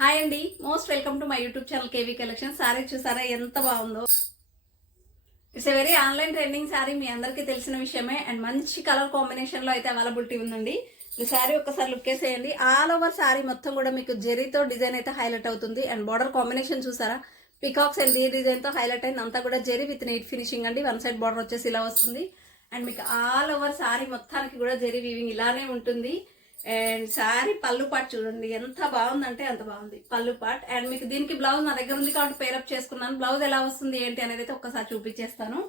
Hi అండి. Most welcome to my YouTube channel KV collection sari చూసారా ఎంత బాగుందో. It's a very online trending sari మీ అందరికీ తెలిసిన విషయమే. అండ్ మంచి కలర్ కాంబినేషన్లో అయితే అవైలబిలిటీ ఉందండి. ఈ సారీ ఒక్కసారి లుక్ వేసేయండి ఆల్ ఓవర్ సారీ మొత్తం కూడా మీకు జెరీతో డిజైన్ అయితే హైలైట్ అవుతుంది. అండ్ బార్డర్ కాంబినేషన్ చూసారా? పికాక్స్ అండ్ డీ డిజైన్తో హైలైట్ అయింది అంతా కూడా జెరీ విత్ నీట్ ఫినిషింగ్ అండి. వన్ సైడ్ బార్డర్ వచ్చేసి ఇలా వస్తుంది. అండ్ మీకు ఆల్ ఓవర్ సారీ మొత్తానికి కూడా జెరీ వీవింగ్ ఇలానే ఉంటుంది. అండ్ శారీ పళ్ళు పాట్ చూడండి ఎంత బాగుందంటే అంత బాగుంది. పళ్ళు పాట్ అండ్ మీకు దీనికి బ్లౌజ్ నా దగ్గర ఉంది కాబట్టి పేరప్ చేసుకున్నాను. బ్లౌజ్ ఎలా వస్తుంది ఏంటి అనేది అయితే ఒక్కసారి చూపించేస్తాను.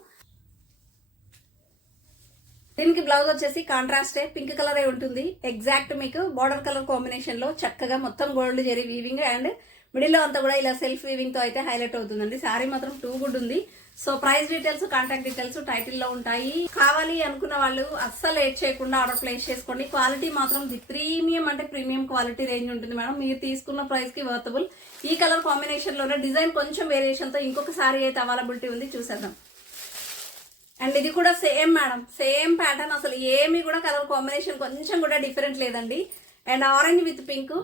దీనికి బ్లౌజ్ వచ్చేసి కాంట్రాస్టే పింక్ కలర్ ఉంటుంది. ఎగ్జాక్ట్ మీకు బార్డర్ కలర్ కాంబినేషన్లో చక్కగా మొత్తం గోల్డ్ జెరీ వీవింగ్ అండ్ మిడిల్లో అంతా కూడా ఇలా సెల్ఫ్ వీవింగ్తో అయితే హైలైట్ అవుతుందండి. శారీ మాత్రం టూ గుడ్ ఉంది. So price details contact details టైటిల్లో ఉంటాయి. కావాలి అనుకున్న వాళ్ళు అస్సలు లేట్ చేయకుండా ఆర్డర్ ప్లేస్ చేసుకోండి. క్వాలిటీ మాత్రం ది ప్రీమియం అంటే ప్రీమియం క్వాలిటీ రేంజ్ ఉంటుంది మేడం. మీరు తీసుకున్న ప్రైస్కి వర్తబుల్. ఈ కలర్ కాంబినేషన్లోనే డిజైన్ కొంచెం వేరియేషన్తో ఇంకొక సారీ అయితే అవైలబిలిటీ ఉంది. చూసేద్దాం. అండ్ ఇది కూడా సేమ్ మేడం. Same pattern. అసలు ఏమి కూడా కలర్ కాంబినేషన్ కొంచెం కూడా డిఫరెంట్ లేదండి. And orange with pink.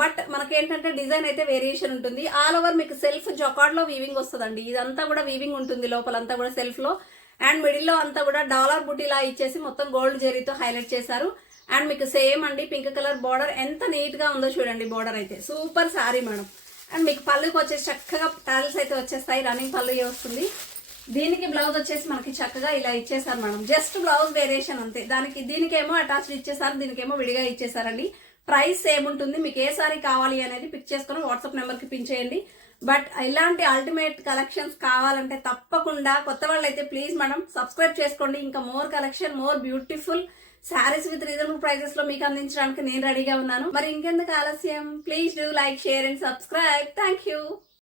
But మనకేంటంటే డిజైన్ అయితే వేరియేషన్ ఉంటుంది. ఆల్ ఓవర్ మీకు సెల్ఫ్ జొకాడ్లో వీవింగ్ వస్తుందండి. ఇదంతా కూడా వీవింగ్ ఉంటుంది లోపలంతా కూడా సెల్ఫ్లో. అండ్ మిడిల్లో అంతా కూడా డాలర్ బుటీలా ఇచ్చేసి మొత్తం గోల్డ్ జెరీతో హైలైట్ చేశారు. అండ్ మీకు సేమ్ అండి పింక్ కలర్ బార్డర్. ఎంత నీట్గా ఉందో చూడండి బార్డర్ అయితే. Super sorry madam. అండ్ మీకు పళ్ళుకి వచ్చేసి చక్కగా టాల్స్ అయితే వచ్చేస్తాయి. రన్నింగ్ పళ్ళు వస్తుంది. దీనికి బ్లౌజ్ వచ్చేసి మనకి చక్కగా ఇలా ఇచ్చేసారు మేడం. జస్ట్ బ్లౌజ్ వేరియేషన్ అంతే. దానికి దీనికేమో అటాచ్డ్ ఇచ్చేసారు దీనికేమో విడిగా ఇచ్చేసారండి ప్రైస్ సేమ్ ఉంటుంది. మీకు ఏ సారీ కావాలి అనేది పిక్ చేసుకుని వాట్సాప్ నెంబర్కి పిన్ చేయండి. బట్ ఇలాంటి అల్టిమేట్ కలెక్షన్స్ కావాలంటే తప్పకుండా కొత్త వాళ్ళు అయితే ప్లీజ్ మేడం సబ్స్క్రైబ్ చేసుకోండి. ఇంకా more collection more beautiful sarees with reasonable ప్రైజెస్లో మీకు అందించడానికి నేను రెడీగా ఉన్నాను. మరి ఇంకెందుకు ఆలస్యం? Please do like share and subscribe thank you